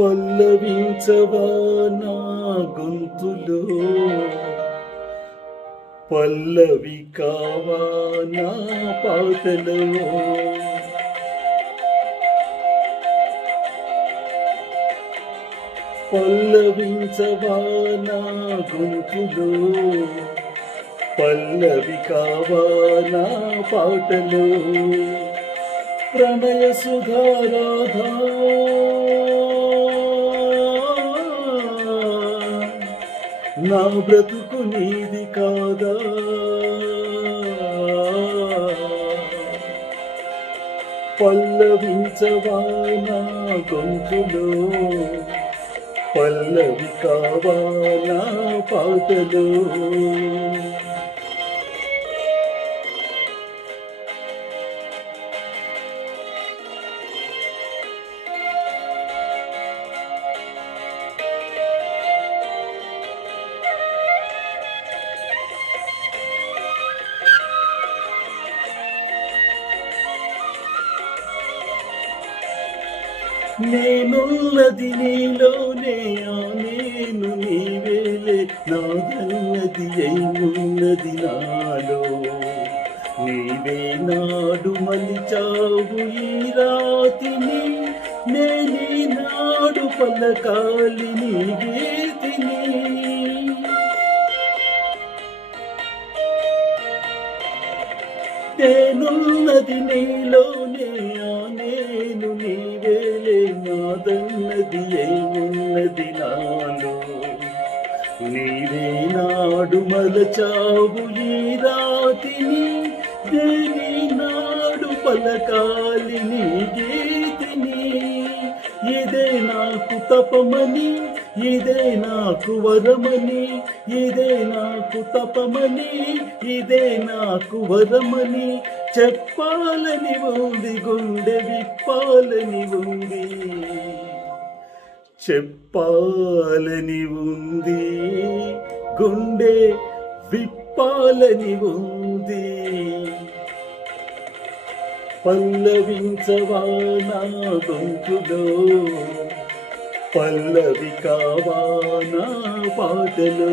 పల్లవించవా నా గొంతులో, పల్లవి కావా నా పాటలో. పల్లవించవా నా గొంతులో, పల్లవి కావా నా పాటలో. ప్రణయ సుధారాధా నా బ్రతుకు నీది కాదా, పల్లవించవా నా గొంతులో, పల్లవి కావా నా పాటలో. నేనున్నది నీలోనే, ఆ నేను నీవేలే, నాదన్నది అయినున్నది నాలో. నీవే నాడు మలిచావు ఈ రాతిని, నేనీ నాడు పలకాలి నీ గీతిని. నేనున్నది నీలోనే, ఆ నేను నీవేలే, నాదన్నది అయినున్నది నాలో. నీవే నాడు మలచావు ఈ రాతిని, దేని నాడు పలకాలి నీ గీతిని. ఇదే నాకు తపమని, ఇదే నాకు వరమని, ఇదే నాకు తపమని, ఇదే నాకు వరమని చెప్పాలని ఉంది, గుండె విప్పాలని ఉంది, చెప్పాలని ఉంది, గుండె విప్పాలని ఉంది. పల్లవించవా నా గొంతులో, పల్లవి కావా నా పాటలో.